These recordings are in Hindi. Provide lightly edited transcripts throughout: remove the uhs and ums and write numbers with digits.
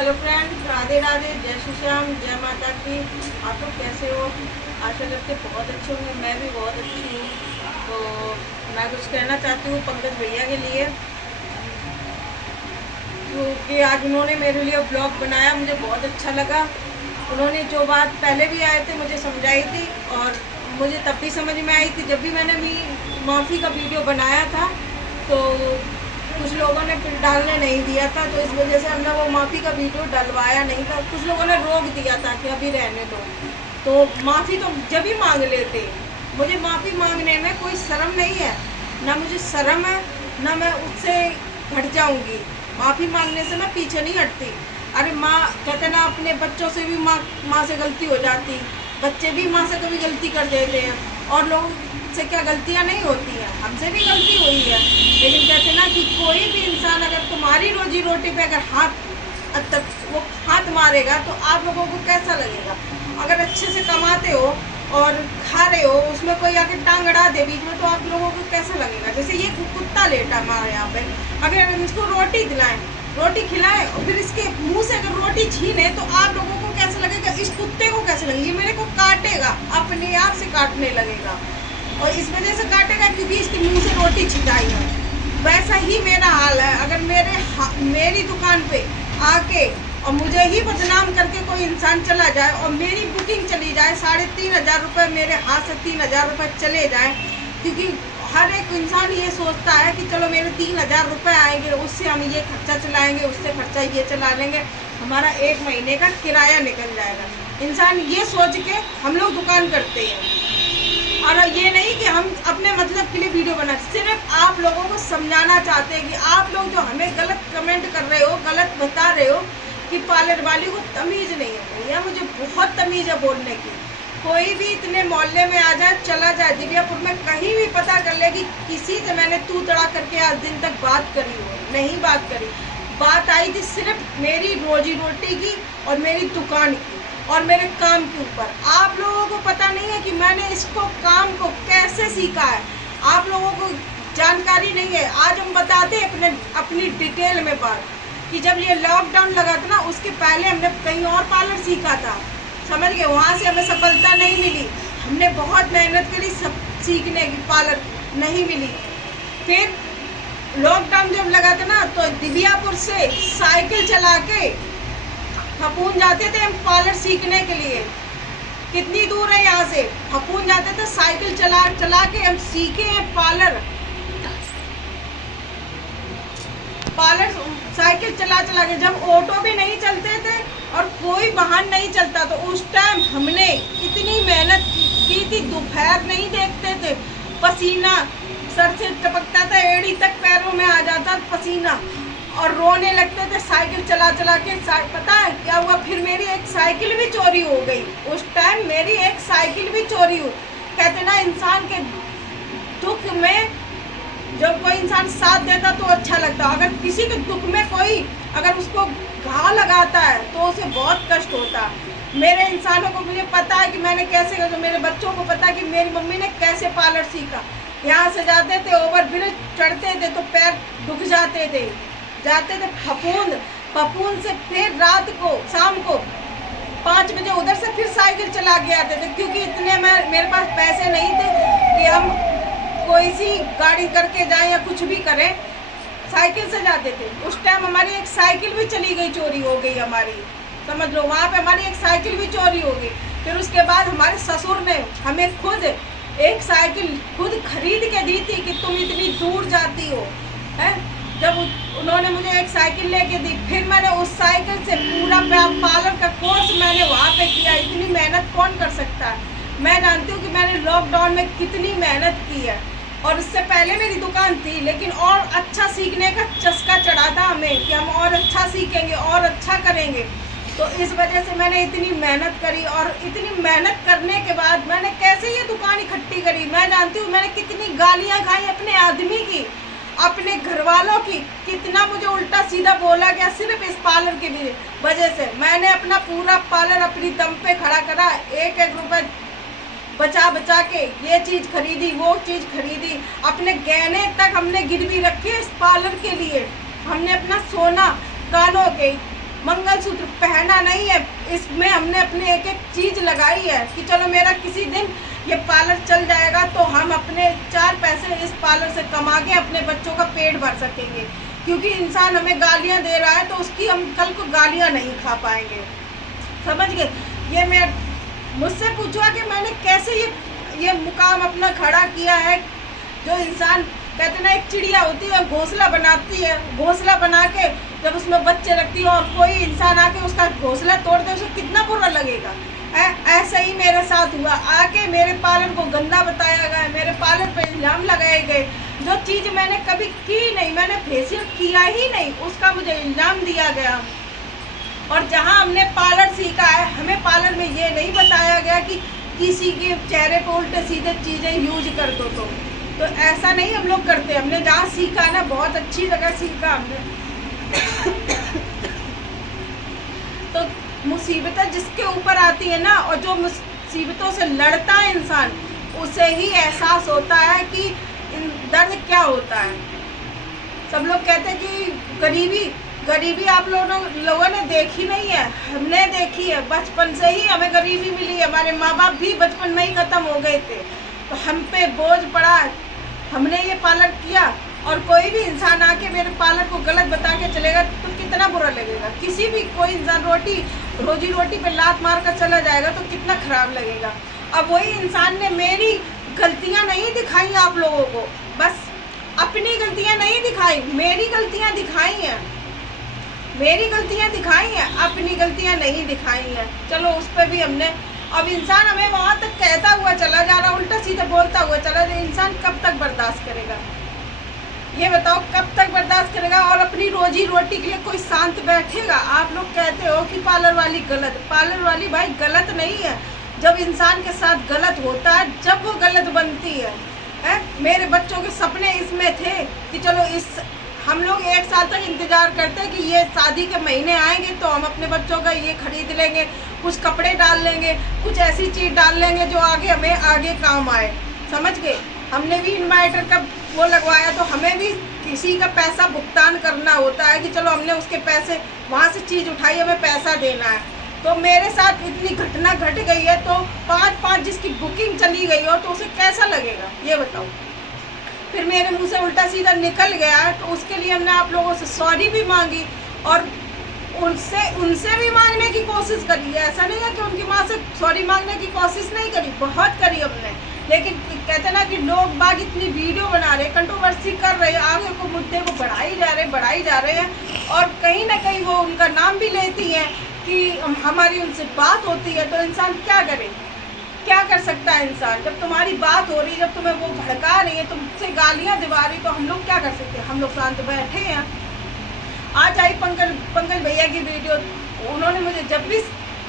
हेलो फ्रेंड्स, राधे राधे, जय श्री श्याम, जय माता की। आप लोग कैसे हो? आशा करते बहुत अच्छे होंगे। मैं भी बहुत अच्छी हूँ। तो मैं कुछ कहना चाहती हूँ पंकज भैया के लिए, क्योंकि आज उन्होंने मेरे लिए ब्लॉग बनाया, मुझे बहुत अच्छा लगा। उन्होंने जो बात पहले भी आए थे मुझे समझाई थी, और मुझे तब भी समझ में आई थी जब भी मैंने भी माफ़ी का वीडियो बनाया था। तो कुछ लोगों ने फिर डालने नहीं दिया था, तो इस वजह से हमने वो माफ़ी का वीडियो डलवाया नहीं था। कुछ लोगों ने रोक दिया था कि अभी रहने दो। तो माफ़ी तो जब ही मांग लेते। मुझे माफ़ी मांगने में कोई शर्म नहीं है, ना मुझे शर्म है, ना मैं उससे हट जाऊंगी। माफ़ी मांगने से मैं पीछे नहीं हटती। अरे माँ कहते ना, अपने बच्चों से भी माँ से गलती हो जाती, बच्चे भी माँ से कभी गलती कर देते हैं। और लोगों से क्या गलतियाँ नहीं होती हैं? हमसे भी गलती हुई है। लेकिन कहते ना कि कोई भी इंसान अगर तुम्हारी रोजी रोटी पे अगर वो हाथ मारेगा तो आप लोगों को कैसा लगेगा? अगर अच्छे से कमाते हो और खा रहे हो, उसमें कोई आके टांग अड़ा दे बीच में, तो आप लोगों को कैसा लगेगा? जैसे ये कुत्ता लेटा हमारे यहाँ पे, अगर इसको रोटी दिलाएं, रोटी खिलाएं और फिर इसके मुंह से अगर रोटी छीने, तो आप लोगों को कैसा लगेगा? इस कुत्ते को कैसा लगेगा? ये मेरे को काटेगा, अपने आप से काटने लगेगा। और इस वजह से काटेगा क्योंकि इसके मुंह से रोटी छिटाई है। वैसा ही मेरा हाल है। अगर मेरी दुकान पे आके और मुझे ही बदनाम करके कोई इंसान चला जाए और मेरी बुकिंग चली जाए, 3,500 रुपये मेरे हाथ से 3,000 रुपये चले जाए, क्योंकि हर एक इंसान ये सोचता है कि चलो मेरे 3,000 रुपये आएंगे, उससे हम ये खर्चा चलाएंगे, उससे खर्चा ये चला लेंगे, हमारा 1 महीने का किराया निकल जाएगा। इंसान ये सोच के हम लोग दुकान करते हैं। और ये नहीं कि हम अपने मतलब के लिए वीडियो बना, सिर्फ आप लोगों को समझाना चाहते हैं कि आप लोग जो हमें गलत कमेंट कर रहे हो, गलत बता रहे हो कि पार्लर वाली को तमीज़ नहीं है। भैया मुझे बहुत तमीज़ है बोलने की। कोई भी इतने मोहल्ले में आ जाए, चला जाए, दिव्यापुर में कहीं भी पता कर ले कि किसी से मैंने तू तड़ा करके आज दिन तक बात करी हो, नहीं बात करी। बात आई थी सिर्फ मेरी रोजी रोटी की और मेरी दुकान की और मेरे काम के ऊपर। आप लोगों को पता नहीं है कि मैंने इसको काम को कैसे सीखा है। आप लोगों को जानकारी नहीं है। आज हम बताते हैं अपनी डिटेल में बात कि जब ये लॉकडाउन लगा था ना, उसके पहले हमने कहीं और पार्लर सीखा था, समझ गए? वहाँ से हमें सफलता नहीं मिली। हमने बहुत मेहनत करी सब सीखने की, पार्लर नहीं मिली। फिर लॉकडाउन जब लगा था ना, तो दिव्यापुर से साइकिल चला के हपून जाते थे हम पार्लर सीखने के लिए। कितनी दूर है यहाँ से? हपून जाते थे, साइकिल चला चला के हम सीखे हैं पार्लर साइकिल चला चला के। जब ऑटो भी नहीं चलते थे और कोई वाहन नहीं चलता, तो उस टाइम हमने इतनी मेहनत की थी। दोपहर नहीं देखते थे, पसीना सर से टपकता था, एड़ी तक पैरों में आ जाता पसीना, और रोने लगते थे साइकिल चला चला के। पता है क्या हुआ? फिर मेरी एक साइकिल भी चोरी हो गई। उस टाइम मेरी एक साइकिल भी चोरी हुई। कहते ना, इंसान के दुख में जब कोई इंसान साथ देता तो अच्छा लगता। अगर किसी के दुख में कोई अगर उसको घाव लगाता है तो उसे बहुत कष्ट होता। मेरे इंसानों को मुझे पता है कि मैंने कैसे, तो मेरे बच्चों को पता है कि मेरी मम्मी ने कैसे पार्लर सीखा। यहाँ से जाते थे, ओवर ब्रिज चढ़ते थे तो पैर दुख जाते थे पपून से फिर रात को शाम को 5 बजे उधर से फिर साइकिल चला के आते थे, क्योंकि इतने मेरे पास पैसे नहीं थे कि हम कोई सी गाड़ी करके जाएं या कुछ भी करें। साइकिल से जाते थे। उस टाइम हमारी एक साइकिल भी चली गई, चोरी हो गई हमारी, समझ लो। वहाँ पे हमारी एक साइकिल भी चोरी हो गई। फिर उसके बाद हमारे ससुर ने हमें खुद एक साइकिल खुद खरीद के दी थी कि तुम इतनी दूर जाती हो, है। जब उन्होंने मुझे एक साइकिल लेके दी, फिर मैंने उस साइकिल से पूरा पार्लर का कोर्स मैंने वहाँ पे किया। इतनी मेहनत कौन कर सकता है? मैं जानती हूँ कि मैंने लॉकडाउन में कितनी मेहनत की है। और उससे पहले मेरी दुकान थी, लेकिन और अच्छा सीखने का चस्का चढ़ा था हमें कि हम और अच्छा सीखेंगे और अच्छा करेंगे। तो इस वजह से मैंने इतनी मेहनत करी, और इतनी मेहनत करने के बाद मैंने कैसे ये दुकान इकट्ठी करी। मैं जानती हूँ मैंने कितनी गालियाँ खाई अपने आदमी की, अपने घर वालों की, कितना मुझे उल्टा सीधा बोला गया सिर्फ इस पार्लर की वजह से। मैंने अपना पूरा पार्लर अपनी दम पे खड़ा करा, 1-1 रुपये बचा के ये चीज़ खरीदी, वो चीज़ खरीदी। अपने गहने तक हमने गिरवी रखे इस पार्लर के लिए। हमने अपना सोना, कानों के मंगलसूत्र पहना नहीं है, इसमें हमने अपने एक एक चीज़ लगाई है कि चलो मेरा किसी दिन ये पार्लर चल जाएगा तो हम अपने 4 पैसे इस पार्लर से कमा के अपने बच्चों का पेट भर सकेंगे। क्योंकि इंसान हमें गालियां दे रहा है तो उसकी हम कल को गालियां नहीं खा पाएंगे, समझ गए। ये मैं मुझसे पूछा कि मैंने कैसे ये मुकाम अपना खड़ा किया है। जो इंसान कहते ना, एक चिड़िया होती है घोंसला बनाती है, घोंसला बना के जब उसमें बच्चे रखती है और कोई इंसान आके उसका घोंसला तोड़ दे, उसे कितना बुरा लगेगा। ऐसा ही मेरे साथ हुआ। आके मेरे पार्लर को गंदा बताया गया, मेरे पार्लर पे इल्ज़ाम लगाए गए। जो चीज़ मैंने कभी की नहीं, मैंने फेशियल किया ही नहीं, उसका मुझे इल्ज़ाम दिया गया। और जहाँ हमने पार्लर सीखा है, हमें पार्लर में ये नहीं बताया गया कि किसी के चेहरे पे उल्टे सीधे चीज़ें यूज कर दो। तो ऐसा नहीं हम लोग करते। हमने जहाँ सीखा ना, बहुत अच्छी जगह सीखा हमने। तो मुसीबतें जिसके ऊपर आती है ना, और जो मुसीबतों से लड़ता है इंसान, उसे ही एहसास होता है कि दर्द क्या होता है। सब लोग कहते हैं कि गरीबी आप लोगों ने देखी नहीं है, हमने देखी है। बचपन से ही हमें गरीबी मिली है, हमारे माँ बाप भी बचपन में ही ख़त्म हो गए थे, तो हम पे बोझ पड़ा, हमने ये पार्लर किया। और कोई भी इंसान आके मेरे पार्लर को गलत बता के चलेगा तो कितना बुरा लगेगा। किसी भी कोई इंसान रोजी रोटी पे लात मार कर चला जाएगा तो कितना खराब लगेगा। अब वही इंसान ने मेरी गलतियाँ नहीं दिखाई आप लोगों को, बस अपनी गलतियाँ नहीं दिखाई, मेरी गलतियाँ दिखाई हैं, मेरी गलतियाँ दिखाई हैं, अपनी गलतियाँ नहीं दिखाई हैं। चलो उस पर भी हमने, अब इंसान हमें वहाँ तक कहता हुआ चला जा रहा, उल्टा सीधा बोलता हुआ चला जा, इंसान कब तक बर्दाश्त करेगा? ये बताओ, कब तक बर्दाश्त करेगा? और अपनी रोजी रोटी के लिए कोई शांत बैठेगा? आप लोग कहते हो कि पार्लर वाली गलत, पार्लर वाली भाई गलत नहीं है। जब इंसान के साथ गलत होता है, जब वो गलत बनती है। मेरे बच्चों के सपने इसमें थे कि चलो हम लोग 1 साल तक इंतज़ार करते हैं कि ये शादी के महीने आएंगे तो हम अपने बच्चों का ये खरीद लेंगे, कुछ कपड़े डाल लेंगे, कुछ ऐसी चीज़ डाल लेंगे जो हमें आगे काम आए, समझ गए। हमने भी इन्वर्टर का वो लगवाया तो हमें भी किसी का पैसा भुगतान करना होता है कि चलो हमने उसके पैसे, वहाँ से चीज़ उठाई, हमें पैसा देना है। तो मेरे साथ इतनी घटना घट गई है तो 5-5 जिसकी बुकिंग चली गई हो तो उसे कैसा लगेगा ये बताओ। फिर मेरे मुंह से उल्टा सीधा निकल गया तो उसके लिए हमने आप लोगों से सॉरी भी मांगी और उनसे भी मांगने की कोशिश करी है। ऐसा नहीं है कि उनकी माँ से सॉरी मांगने की कोशिश नहीं करी, बहुत करी हमने। लेकिन कहते ना कि लोग बाग इतनी वीडियो बना रहे, कंट्रोवर्सी कर रहे, आगे को मुद्दे को बढ़ाई जा रहे हैं और कहीं ना कहीं वो उनका नाम भी लेती हैं कि हमारी उनसे बात होती है। तो इंसान क्या करे, क्या कर सकता है इंसान? जब तुम्हारी बात हो रही, जब तुम्हें वो भड़का रही है, तुमसे गालियाँ दिवा रही, तो हम लोग क्या कर सकते हैं? हम लोग शांत बैठे हैं। आज आई पंकज भैया की वीडियो, उन्होंने मुझे जब भी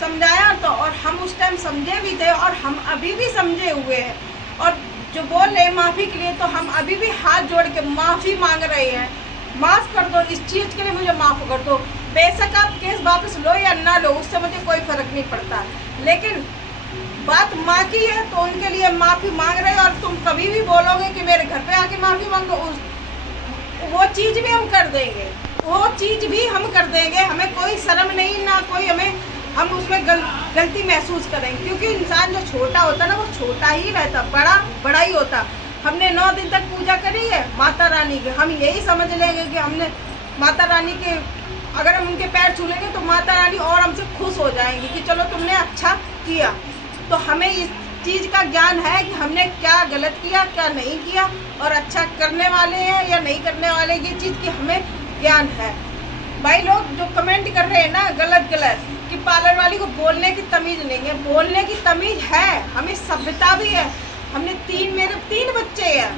समझाया तो, और हम उस टाइम समझे भी थे और हम अभी भी समझे हुए हैं। और जो बोल रहे हैं माफ़ी के लिए, तो हम अभी भी हाथ जोड़ के माफ़ी मांग रहे हैं। माफ़ कर दो, इस चीज़ के लिए मुझे माफ़ कर दो। बेशक आप केस वापस लो या ना लो, उससे मुझे कोई फ़र्क नहीं पड़ता, लेकिन बात माँ की है तो उनके लिए माफ़ी मांग रहे हैं। और तुम कभी भी बोलोगे कि मेरे घर पे आके माफ़ी मांगो, वो चीज़ भी हम कर देंगे, वो चीज़ भी हम कर देंगे। हमें कोई शर्म नहीं, ना कोई हम उसमें गलती महसूस करेंगे। क्योंकि इंसान जो छोटा होता है ना, वो छोटा ही रहता, बड़ा ही होता। हमने 9 दिन तक पूजा करी है माता रानी की, हम यही समझ लेंगे कि हमने माता रानी के, अगर हम उनके पैर छू लेंगे तो माता रानी और हमसे खुश हो जाएंगी कि चलो तुमने अच्छा किया। तो हमें इस चीज़ का ज्ञान है कि हमने क्या गलत किया, क्या नहीं किया, और अच्छा करने वाले हैं या नहीं करने वाले, ये चीज़ की हमें ज्ञान है। भाई लोग जो कमेंट कर रहे हैं ना गलत कि पार्लर वाली को बोलने की तमीज़ नहीं है, बोलने की तमीज़ है, हमें सभ्यता भी है। हमने मेरे 3 बच्चे हैं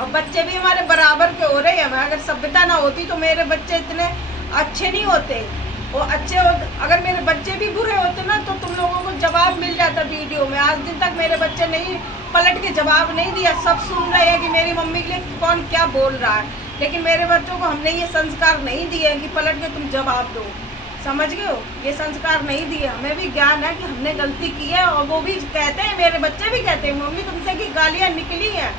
और बच्चे भी हमारे बराबर के हो रहे हैं। अगर सभ्यता ना होती तो मेरे बच्चे इतने अच्छे नहीं होते, वो अच्छे अगर मेरे बच्चे भी बुरे होते ना तो तुम लोगों को जवाब मिल जाता वीडियो में। आज दिन तक मेरे बच्चे नहीं पलट के जवाब नहीं दिया, सब सुन रहे हैं कि मेरी मम्मी के लिए कौन क्या बोल रहा है, लेकिन मेरे बच्चों को हमने ये संस्कार नहीं दिए कि पलट के तुम जवाब दो, समझ गए हो? ये संस्कार नहीं दिए। हमें भी ज्ञान है कि हमने गलती की है, और वो भी कहते हैं, मेरे बच्चे भी कहते हैं, मम्मी तुमसे की गालियाँ निकली हैं,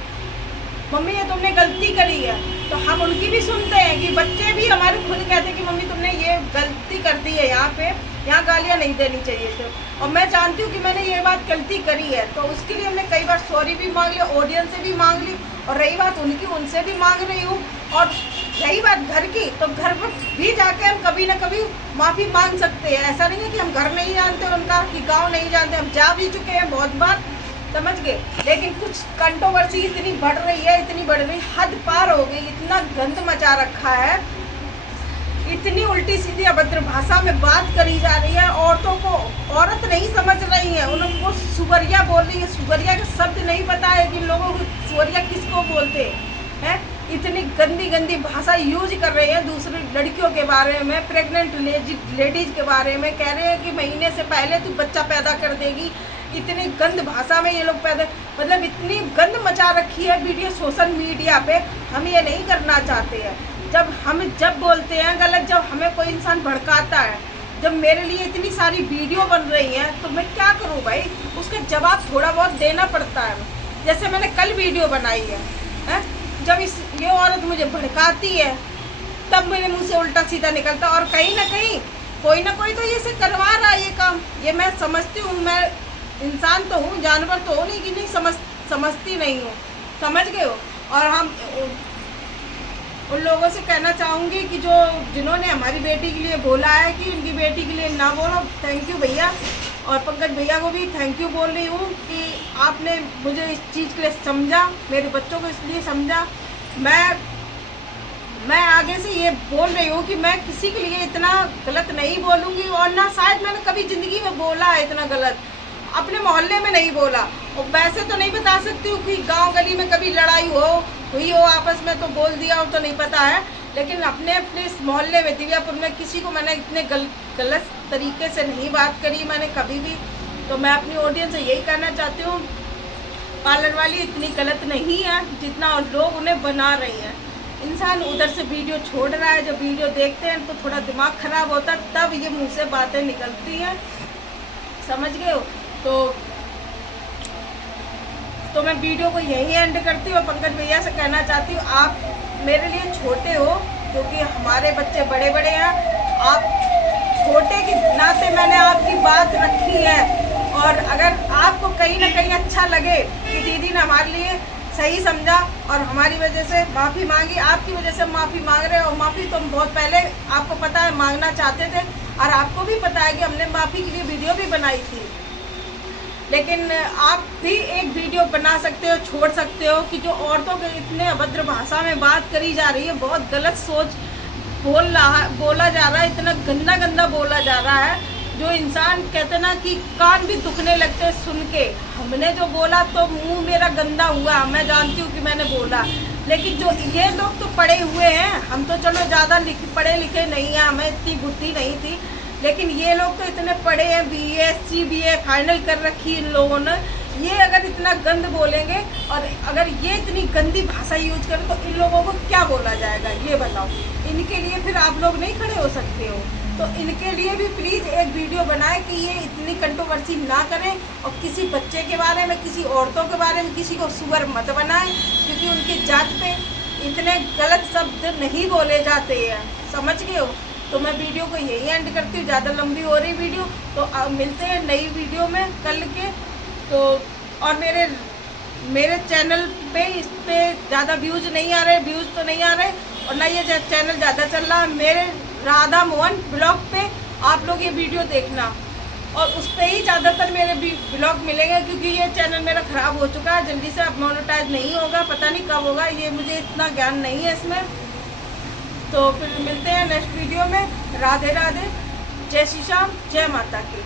मम्मी ये तुमने गलती करी है। तो हम उनकी भी सुनते हैं कि बच्चे भी हमारे खुद कहते हैं कि मम्मी तुमने ये गलती कर दी है, यहाँ गालियाँ नहीं देनी चाहिए थे। और मैं जानती हूँ कि मैंने ये बात गलती करी है, तो उसके लिए हमने कई बार सॉरी भी मांग लिया, ऑडियंस से भी मांग ली, और रही बात उनकी, उनसे भी मांग रही हूँ। और रही बात घर की, तो घर पर भी जाके हम कभी ना कभी माफ़ी मांग सकते हैं। ऐसा नहीं है कि हम घर नहीं जानते और उनका कि गाँव नहीं जानते, हम जा भी चुके हैं बहुत बार, समझ गए। लेकिन कुछ कंट्रोवर्सी इतनी बढ़ रही है, इतनी बढ़ रही, हद पार हो गई, इतना गंद मचा रखा है, इतनी उल्टी सीधी अभद्र भाषा में बात करी जा रही है। औरतों को औरत नहीं समझ रही है, उनको सुगरिया बोल रही है। सुगरिया का शब्द नहीं पता है कि लोगों को सुगरिया किसको बोलते हैं। इतनी गंदी गंदी भाषा यूज कर रहे हैं दूसरी लड़कियों के बारे में, प्रेग्नेंट लेडीज के बारे में, कह रहे हैं कि महीने से पहले तू बच्चा पैदा कर देगी। इतनी गंद भाषा में ये लोग पैदा, मतलब इतनी गंद मचा रखी है वीडियो सोशल मीडिया पे। हम ये नहीं करना चाहते हैं। जब बोलते हैं गलत, जब हमें कोई इंसान भड़काता है, जब मेरे लिए इतनी सारी वीडियो बन रही हैं, तो मैं क्या करूं भाई, उसका जवाब थोड़ा बहुत देना पड़ता है। जैसे मैंने कल वीडियो बनाई है, जब ये औरत मुझे भड़काती है तब मेरे मुंह से उल्टा सीधा निकलता, और कहीं ना कहीं कोई ना कोई तो ये से करवा रहा है ये काम। ये मैं समझती हूँ, मैं इंसान तो हूँ, जानवर तो हो नहीं कि नहीं समझती नहीं हूँ, समझ गए हो। और हम उन लोगों से कहना चाहूँगी कि जिन्होंने हमारी बेटी के लिए बोला है कि उनकी बेटी के लिए ना बोलो, थैंक यू भैया। और पंकज भैया को भी थैंक यू बोल रही हूँ कि आपने मुझे इस चीज़ के लिए समझा, मेरे बच्चों को इसलिए समझा। मैं आगे से ये बोल रही हूँ कि मैं किसी के लिए इतना गलत नहीं बोलूँगी, और ना शायद मैंने कभी ज़िंदगी में बोला है इतना गलत, अपने मोहल्ले में नहीं बोला। और वैसे तो नहीं बता सकती हूँ कि गांव गली में कभी लड़ाई हुई हो आपस में, तो बोल दिया हो तो नहीं पता है। लेकिन अपने इस मोहल्ले में, दिव्यापुर में, किसी को मैंने इतने गलत तरीके से नहीं बात करी मैंने कभी भी। तो मैं अपनी ऑडियंस से यही कहना चाहती हूँ, पार्लर वाली इतनी गलत नहीं है जितना और लोग उन्हें बना रही हैं। इंसान उधर से वीडियो छोड़ रहा है, जब वीडियो देखते हैं तो थोड़ा दिमाग खराब होता है, तब ये मुँह से बातें निकलती हैं, समझ गए हो। तो मैं वीडियो को यही एंड करती हूँ। पंकज भैया से कहना चाहती हूँ, आप मेरे लिए छोटे हो, क्योंकि हमारे बच्चे बड़े बड़े हैं। आप छोटे के नाते मैंने आपकी बात रखी है, और अगर आपको कहीं ना कहीं अच्छा लगे कि दीदी ने हमारे लिए सही समझा और हमारी वजह से माफ़ी मांगी, आपकी वजह से माफ़ी मांग रहे हैं। और माफ़ी तो हम बहुत पहले, आपको पता है, मांगना चाहते थे, और आपको भी पता है कि हमने माफ़ी के लिए वीडियो भी बनाई थी। लेकिन आप भी एक वीडियो बना सकते हो, छोड़ सकते हो कि जो औरतों के इतने अभद्र भाषा में बात करी जा रही है, बहुत गलत सोच बोला जा रहा है, इतना गंदा गंदा बोला जा रहा है, जो इंसान कहते ना कि कान भी दुखने लगते हैं सुन के। हमने जो बोला तो मुंह मेरा गंदा हुआ, मैं जानती हूँ कि मैंने बोला, लेकिन जो ये लोग तो पढ़े हुए हैं, हम तो चलो ज़्यादा पढ़े लिखे नहीं हैं, हमें इतनी बुद्धि नहीं थी, लेकिन ये लोग तो इतने पढ़े हैं, BSc BA फाइनल कर रखी इन लोगों ने। ये अगर इतना गंद बोलेंगे और अगर ये इतनी गंदी भाषा यूज करें तो इन लोगों को क्या बोला जाएगा, ये बताओ। इनके लिए फिर आप लोग नहीं खड़े हो सकते हो, तो इनके लिए भी प्लीज़ एक वीडियो बनाए कि ये इतनी कंट्रोवर्सी ना करें, और किसी बच्चे के बारे में, किसी औरतों के बारे में किसी को सुअर मत बनाएं, क्योंकि उनकी जात पे इतने गलत शब्द नहीं बोले जाते हैं, समझ गए हो। तो मैं वीडियो को यही एंड करती हूँ, ज़्यादा लंबी हो रही वीडियो, तो मिलते हैं नई वीडियो में कल के। तो और मेरे चैनल पे इस पे ज़्यादा व्यूज़ नहीं आ रहे, और ना ये चैनल ज़्यादा चल रहा है। मेरे राधा मोहन ब्लॉग पे आप लोग ये वीडियो देखना, और उस पर ही ज़्यादातर मेरे भी ब्लॉग मिलेंगे, क्योंकि ये चैनल मेरा ख़राब हो चुका है, जल्दी से अब मोनेटाइज नहीं होगा, पता नहीं कब होगा, ये मुझे इतना ज्ञान नहीं है इसमें। तो फिर मिलते हैं नेक्स्ट वीडियो में। राधे राधे, जय श्री श्याम, जय माता की।